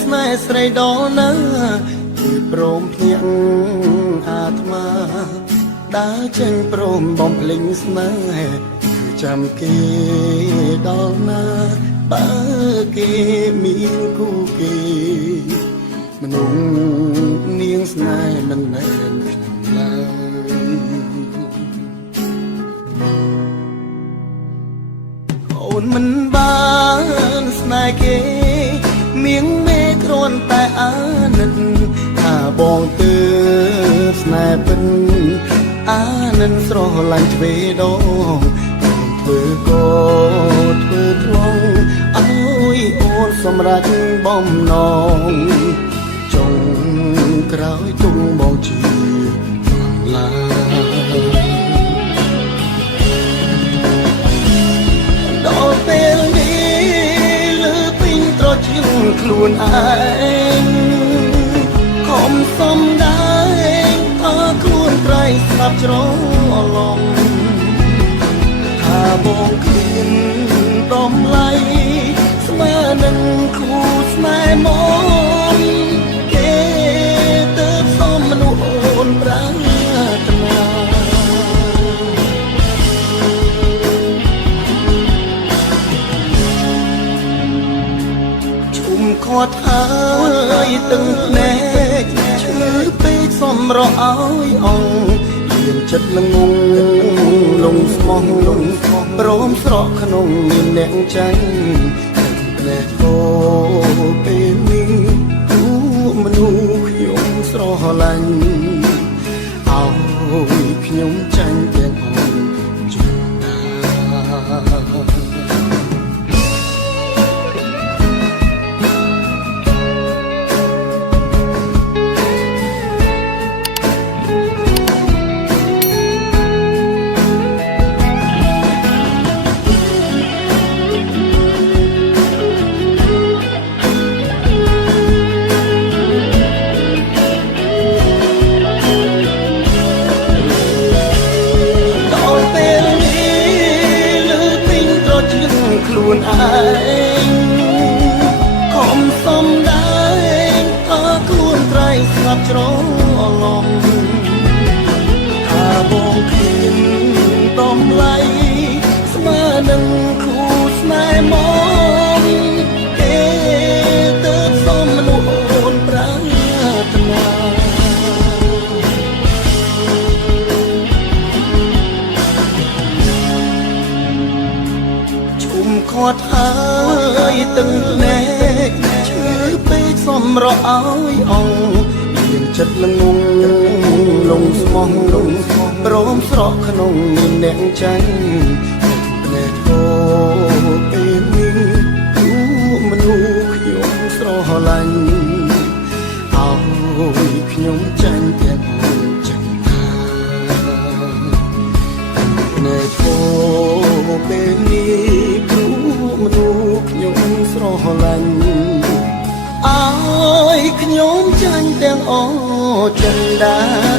ស្នេហ៍ស្រីដល់ណាគឺព្រមភ្ញាក់អាត្មាដើរចេញព្រមបំភ្លេងស្នេហ៍គឺចាំគេដល់ណាបើគេមានគូគេមនុស្សនាងស្នេហ៍មិនមែនខ្ញុំឡើយអូនមិនបានស្នេហ៍គេមៀងមេគ្រាន់តែអាណិតថាបងទើបស្នេហ៍ពិនអានិនស្រស់ឡាញ់ទ្វេដងធ្វើក៏ធ្វើថ្លង់អើយអូនសម្រាប់បំណងចុងក្រោយទុំបងជាឡាដល់ពេលនេះលើពេញត្រជាខ្លួនឯងខំសំដែរថាខ្លួនប្រៃស្លាប់ច្រឡំថាបងឃ្លានដំឡៃស្មើនឹងគូស្នេហ៍មកគេទៅសំមនុស្សអូនប្រាថ្នាជុំខត់ហើយទឹកភ្នែកឈឺពេកសំរកឲ្យអងមានចិត្តល្ងងលងស្មោះព្រមស្រកក្នុងមានអ្នកចាញ់ភ្នែកអូពេលនេះគូមនុស្សខ្ញុំស្រឡាញ់ឲ្យខ្ញុំចាញ់ទាំងអូនជាណាខ្លួនឯងខំសំដែរថាខ្លួនត្រៃស្លាប់ច្រឡំថាបងឃ្លានដំឡៃស្មើនឹងគូស្នេហ៍មកគេទៅសំមនុស្សអូនប្រាថ្នាខត់ហើយទឹកភ្នែកឈឺពេកសំរកឲ្យអងមានចិត្តល្ងងលងស្មោះព្រមស្រកក្នុងមានអ្នកចាញ់ភ្នែកអូពេលនេះគូមនុស្សខ្ញុំស្រឡាញ់ឲ្យខ្ញុំចាញ់ទាំងអូនចាញ់ថាភ្នែកអូពេលនេះមនុស្សខ្ញុំស្រឡាញ់ឲ្យខ្ញុំចាញ់ទាំងអូចិនដា